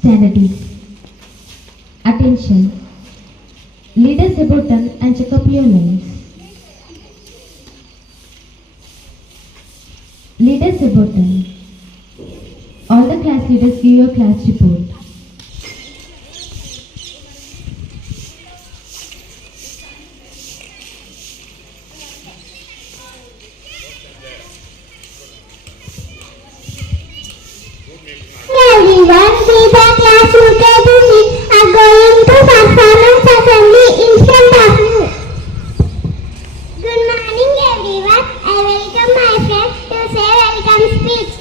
Standard D. Attention. Leaders about turn and check up your lines. Leaders about turn. All the class leaders give your class report. Everyone, we the class UKG are going to performance assembly in front of you. Good morning everyone. I welcome my friend to say welcome speech.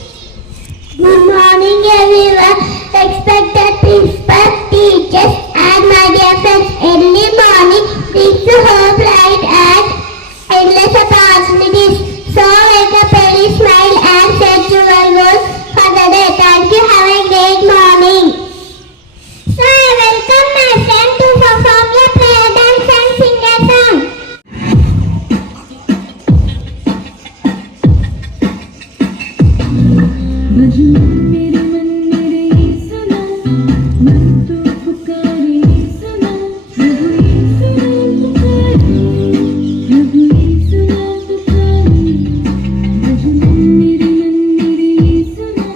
Good morning everyone. Respected principal, teachers and my dear friends. Early morning brings hope, light and endless opportunities. So wake up early, smile and set your goals for the day. Thank you. Have a great morning. So I welcome my friend to perform a prayer dance and sing a song. मेरे मन मेरे सुना मन तो पुकारे सुना प्रभु सुना पुकारे प्रभु सुना पुकारे मेरे मन मेरे सुना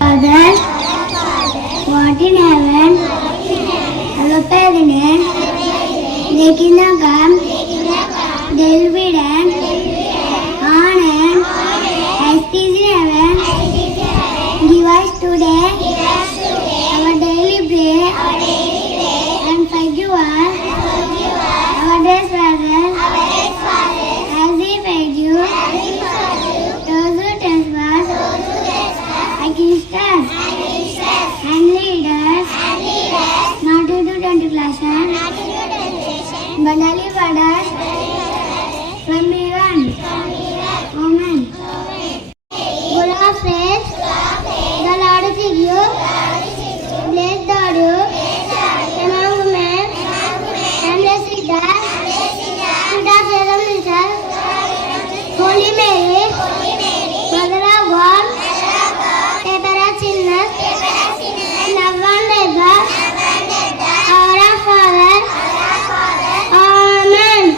Father, what in heaven, hallowed be thy name. Thy kingdom come, thy will be done on earth as it is in heaven. Give us today our daily bread and forgive us our trespasses as we forgive those who trespass against us, and lead us not into temptation, but deliver us from evil. Amen. Good of faith, the Lord is with you. Blessed are you among women, and blessed is the fruit of your womb. Holy Mary, Mother of God, pray for us sinners, now and ever. Our Father. Amen.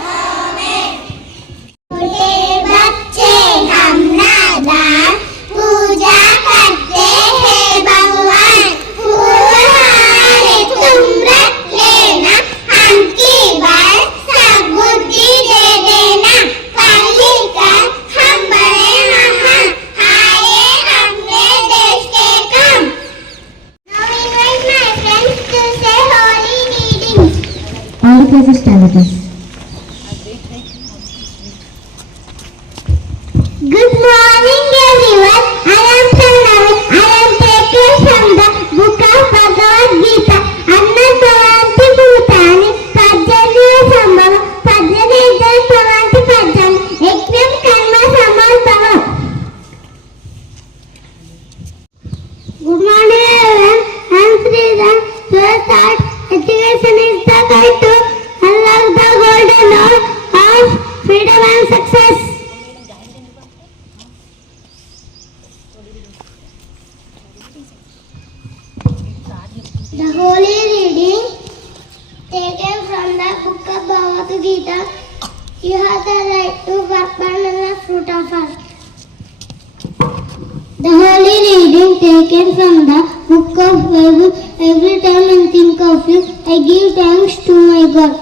Good morning everyone. I am Sridhar. Let's start. Education is the way to unlock the golden door of freedom and success. The holy reading taken from the book of Bhagavad Gita. You have the right to work and the fruit of earth. The holy reading taken from the book of Bible. Every time I think of you, I give thanks to my God.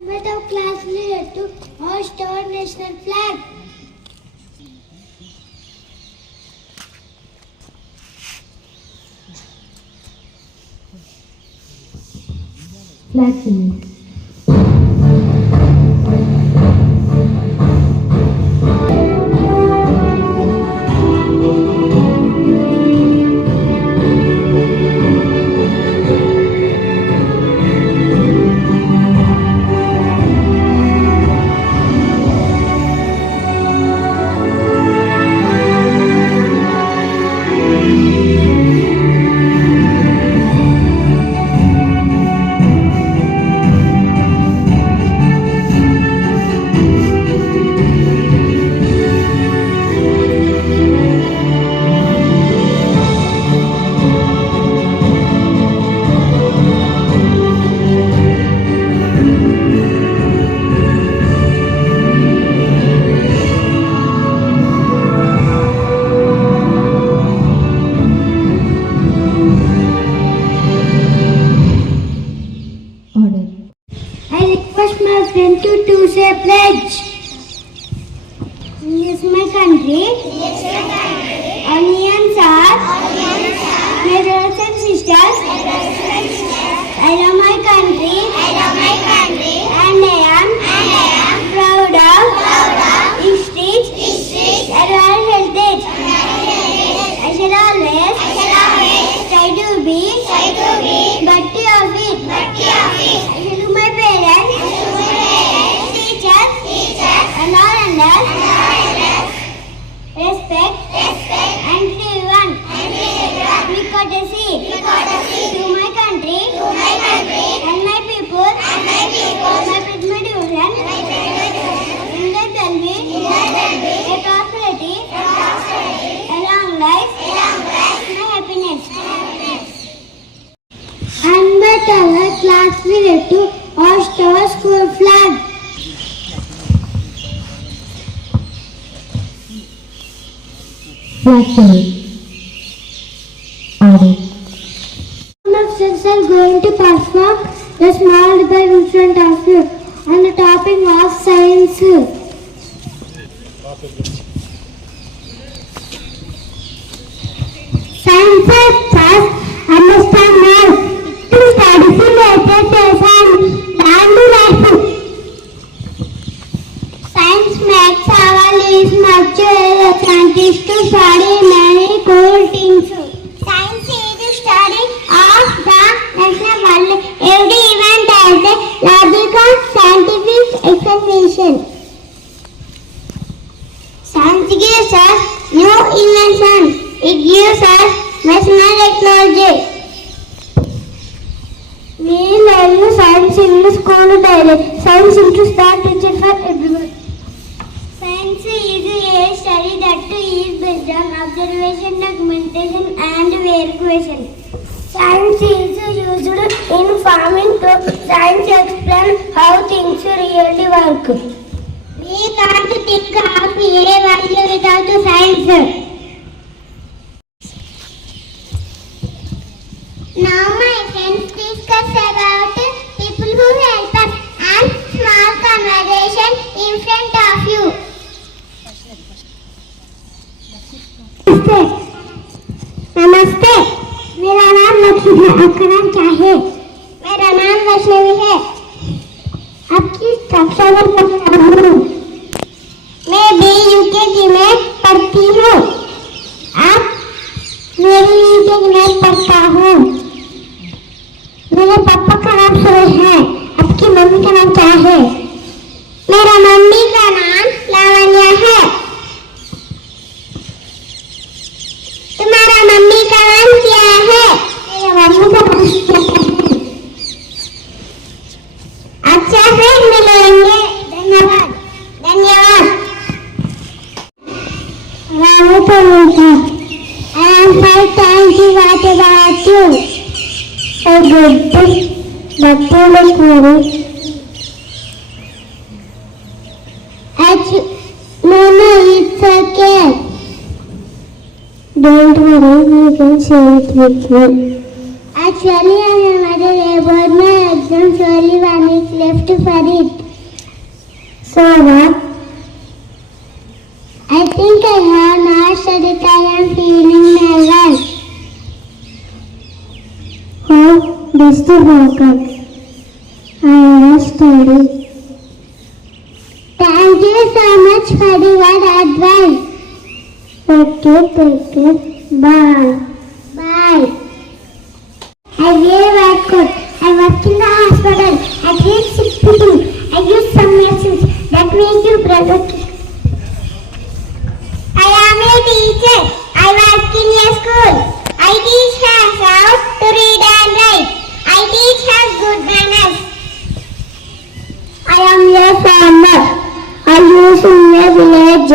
But our class leader to hoist our national flag. Flag salute. Order. I request my friend to say pledge. This is my country. Onions are my brothers and sisters. I love my country. And I am proud of its rich and royal heritage. I shall always try to be worthy of it. I shall do my parents, teachers, and all others respect and everyone. We courtesy to my country and my people. My devotion in their well-being, a prosperity, a long life, my happiness. And but our class leader to hoist our school flag. Flag salute. Order. Some of us are going to perform the small debate in front of you on the topic of science. Science first understand now. To study related and life. Science makes our lives much better. Scientists to study many cool things. Science is the study of the national world. Every event has a logical scientific explanation. Science gives us new inventions. It gives us national technology. We learn science in the school daily. Science is to start teacher for everyone. Science is a study that is based on observation, documentation, and verification. Science is used in farming to science explain how things really work. We can't think of a value without science. Now my friends discuss about people who help us and small conversation in front of you. नमस्ते, मेरा नाम लक्ष्मी है। आपका नाम क्या है? मेरा नाम वैष्णवी है। आपकी कक्षा में पढ़ता हूँ। मैं UKG में पढ़ती हूँ। आप मेरी UKG में पढ़ता हूँ। मेरे पापा का नाम सुरेश है। आपकी मम्मी का नाम क्या है? मेरा मम्मी का नाम लावण्या है। तुम्हारा मम्मी का नाम Hi, Pavita. I am fine, thank you. What about you? I good. But you look worried. No, it's okay. Don't worry, you can share it with me. Actually, I am worried about my exams. Only 1 week left for it. So what? I think I have not studied. I am feeling nervous. Oh, this is workout. I will study. Thank you so much for your advice. Okay, take it. Bye. Bye. I wear white coat. I work in the hospital. I treat sick people. I use some medicines that make you productive. I am a teacher. I work in a school. I teach her how to read and write. I teach her good manners. I am a farmer. I live in a village.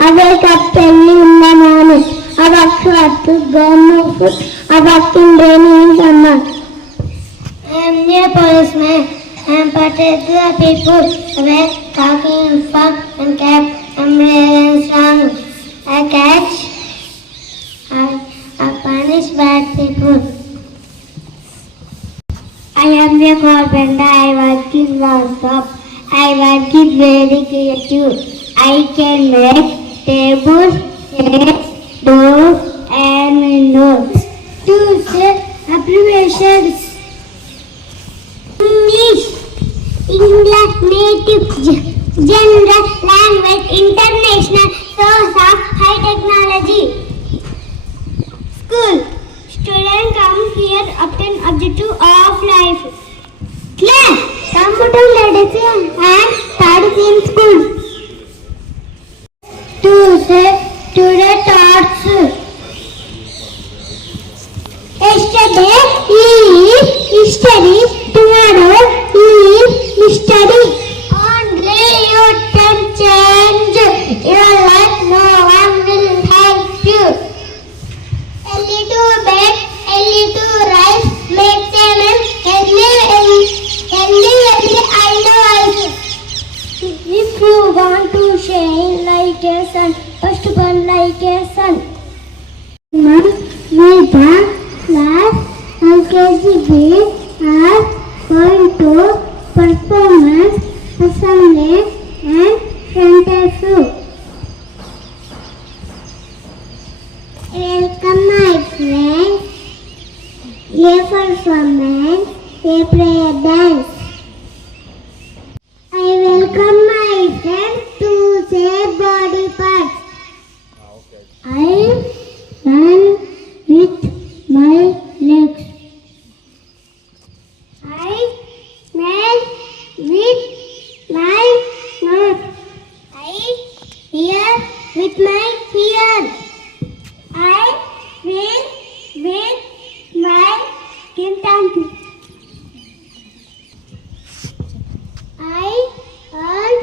I wake up early in the morning. I work hard to grow more food. I work in rainy and summer. I am a policeman. I am protect the people. I wear khaki uniform and cap, umbrella and strong. I catch. I punish bad people. I am a carpenter. I work in workshop. I work in very creative. I can make tables, chairs, doors, and windows. To say abbreviations. English, native, general, language, international, source of high technology. School. Students come here obtain objective of life. Class. Computer literacy and studies in school. To say today thoughts. Yesterday is history. Tomorrow is mystery. Only you can change your life. No one will help you. Early to bed, early to rise, make them early, I know. If you want to shine like a sun, first burn like a sun. With the class LKG are going to performance assembly and interview. Welcome my friend. A performance, a prayer dance. I welcome my friend to say body parts. I run with my legs. I smell with my nose. I hear with my ear. I feel with my skin tone. I earn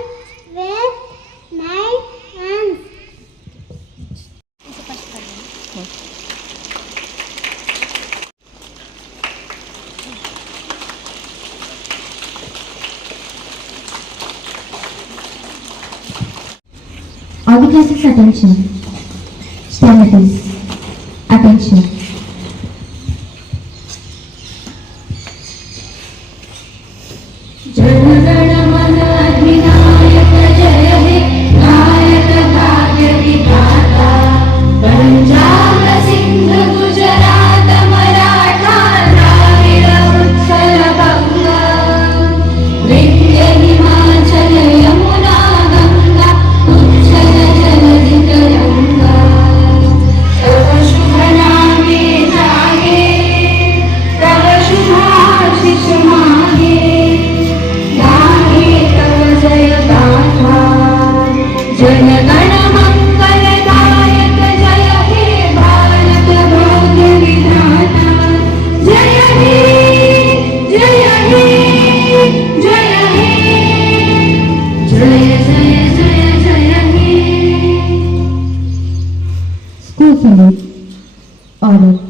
with my hands. All the classes attention. Stand please. Attention. School salute. Order.